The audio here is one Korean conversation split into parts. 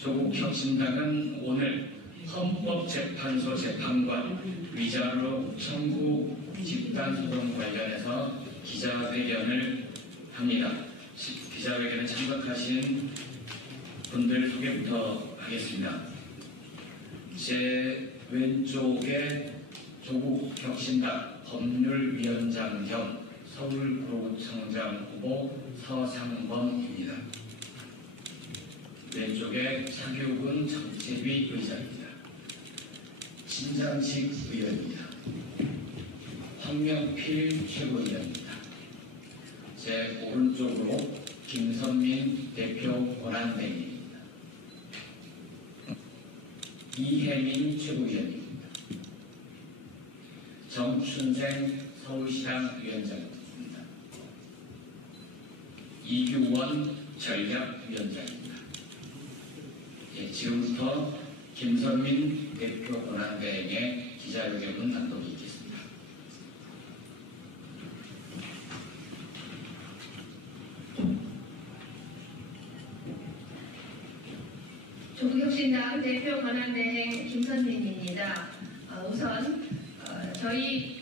조국혁신당은 오늘 헌법재판소 재판관 위자료 청구 집단소송 관련해서 기자회견을 합니다. 기자회견에 참석하신 분들 소개부터 하겠습니다. 제 왼쪽에 조국혁신당 법률위원장 겸 서울구청장 후보 서상범입니다. 왼쪽에 차규근 정책위 의장입니다. 신장식 의원입니다. 황명필 최고위원입니다. 제 오른쪽으로 김선민 대표 권한대행입니다. 이혜민 최고위원입니다. 정춘생 서울시당 위원장입니다. 이규원 전략위원장입니다. 지금부터 김선민 대표 권한대행의 기자회견문 낭독이 있겠습니다. 조국혁신당 대표 권한대행 김선민입니다. 우선 저희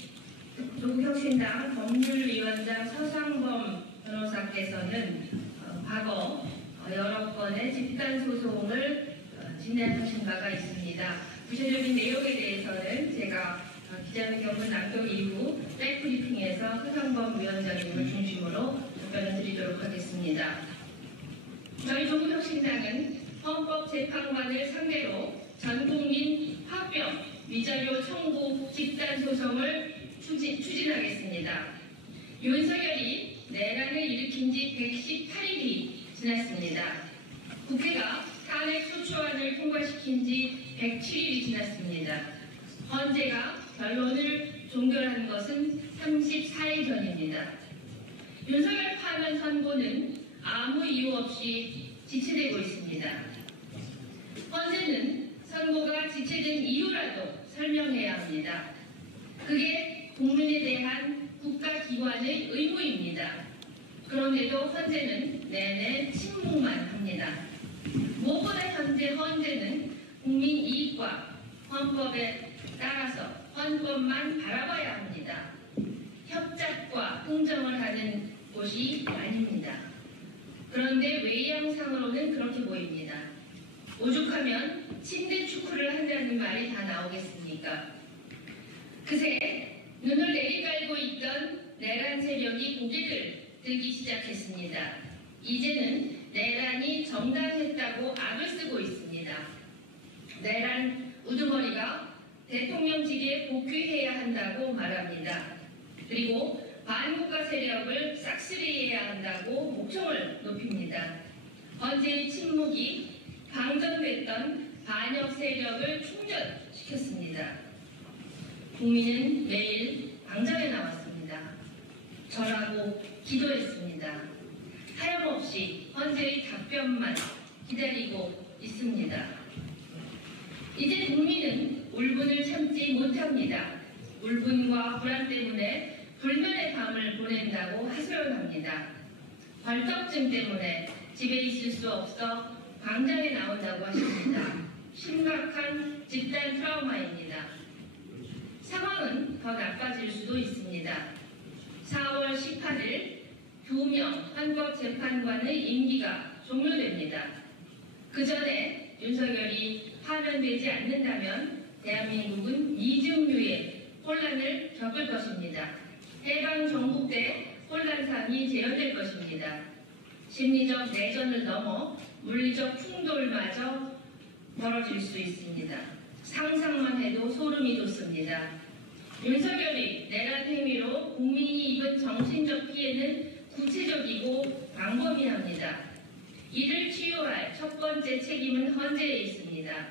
조국혁신당 법률위원장 서상범 변호사께서는 과거 여러 건의 집단소송을 진행하신 바가 있습니다. 구체적인 내용에 대해서는 제가 기자회견문 낭독 이후 백브리핑에서 서상범 위원장님을 중심으로 답변을 드리도록 하겠습니다. 저희 조국혁신당은 헌법재판관을 상대로 전국민 파병, 위자료 청구 집단소송을 추진하겠습니다. 윤석열이 내란을 일으킨 지 118일이 지났습니다. 국회가 탄핵소추안을 통과시킨 지 107일이 지났습니다. 헌재가 결론을 종결한 것은 34일 전입니다. 윤석열 파면 선고는 아무 이유 없이 지체되고 있습니다. 헌재는 선고가 지체된 이유라도 설명해야 합니다. 그게 국민에 대한 국가기관의 의무입니다. 그런데도 헌재는 내내 침묵만 합니다. 무엇보다 현재 헌재는 국민 이익과 헌법에 따라서 헌법만 바라봐야 합니다. 협작과 공정을 하는 곳이 아닙니다. 그런데 외양상으로는 그렇게 보입니다. 오죽하면 침대 축구를 한다는 말이 다 나오겠습니까? 그새 눈을 내리깔고 있던 내란 세력이 고개를 들기 시작했습니다. 이제는 내란이 정당했다고 악을 쓰고 있습니다. 내란 우두머리가 대통령직에 복귀해야 한다고 말합니다. 그리고 반국가 세력을 싹쓸이해야 한다고 목청을 높입니다. 헌재의 침묵이 방전됐던 반역 세력을 충전시켰습니다. 국민은 매일 광장에 나왔습니다. 절하고 기도했습니다. 하염없이 헌재의 답변만 기다리고 있습니다. 이제 국민은 울분을 참지 못합니다. 울분과 불안 때문에 불면의 밤을 보낸다고 하소연합니다. 발떡증 때문에 집에 있을 수 없어 광장에 나온다고 하십니다. 심각한 집단 트라우마입니다. 상황은 더 나빠질 수도 있습니다. 4월 18일 2명 헌법재판관의 임기가 종료됩니다. 그 전에 윤석열이 파면되지 않는다면 대한민국은 이중류의 혼란을 겪을 것입니다. 해방 전국 때 혼란상이 재현될 것입니다. 심리적 내전을 넘어 물리적 충돌마저 벌어질 수 있습니다. 상상만 해도 소름이 돋습니다. 윤석열이 내란 행위로 국민이 입은 정신적 피해는 구체적이고 광범위합니다. 이를 치유할 첫 번째 책임은 헌재에 있습니다.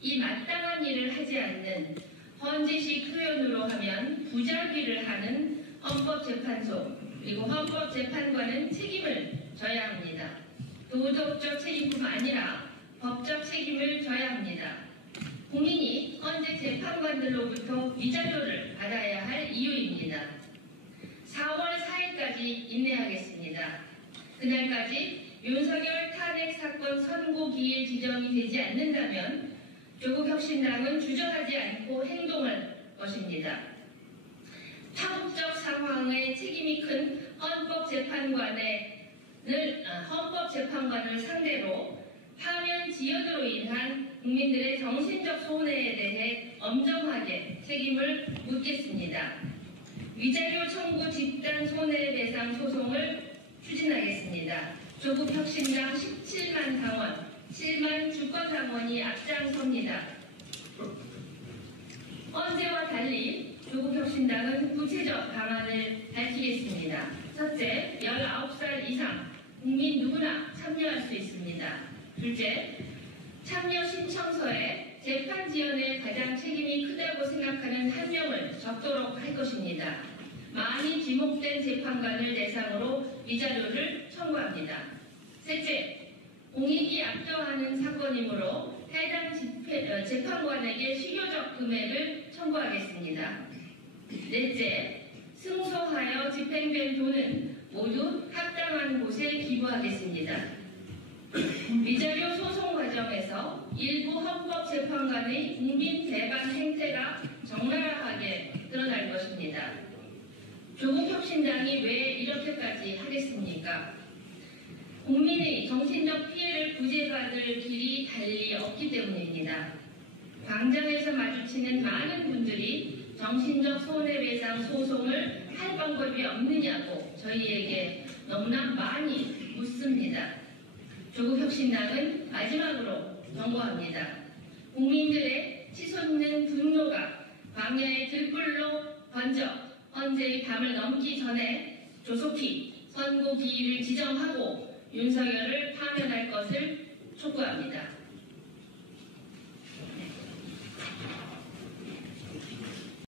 이 마땅한 일을 하지 않는 헌재식 표현으로 하면 부작위를 하는 헌법재판소 그리고 헌법재판관은 책임을 져야 합니다. 도덕적 책임뿐 아니라 법적 책임을 져야 합니다. 국민이 헌재 재판관들로부터 위자료를 받아야 할 이유입니다. 4월 4일까지 인내하겠습니다. 그날까지 윤석열 탄핵 사건 선고 기일 지정이 되지 않는다면 조국혁신당은 주저하지 않고 행동할 것입니다. 파국적 상황에 책임이 큰 헌법재판관을 상대로 파면 지연으로 인한 국민들의 정신적 손해에 대해 엄정하게 책임을 묻겠습니다. 위자료 청구 집단 손해배상 소송을 추진하겠습니다. 조국혁신당 17만 당원, 7만 주권당원이 앞장섭니다. 언제와 달리 조국혁신당은 구체적 방안을 밝히겠습니다. 첫째, 19살 이상 국민 누구나 참여할 수 있습니다. 둘째, 참여 신청서에 재판 지연에 가장 책임이 크다고 생각하는 한 명을 적도록 할 것입니다. 많이 지목된 재판관을 대상으로 위자료를 청구합니다. 셋째, 공익이 압도하는 사건이므로 해당 재판관에게 실효적 금액을 청구하겠습니다. 넷째, 승소하여 집행된 돈은 모두 합당한 곳에 기부하겠습니다. 위자료 소송 과정에서 일부 헌법재판관의 국민 배반 행태가 적나라하게 드러날 것입니다. 조국혁신당이 왜 이렇게까지 하겠습니까? 국민의 정신적 피해를 구제받을 길이 달리 없기 때문입니다. 광장에서 마주치는 많은 분들이 정신적 손해배상 소송을 할 방법이 없느냐고 저희에게 너무나 많이 묻습니다. 조국혁신당은 마지막으로 경고합니다. 국민들의 치솟는 분노가 광야의 들불로 번져 헌재의 담을 넘기 전에 조속히 선고 기일을 지정하고 윤석열을 파면할 것을 촉구합니다.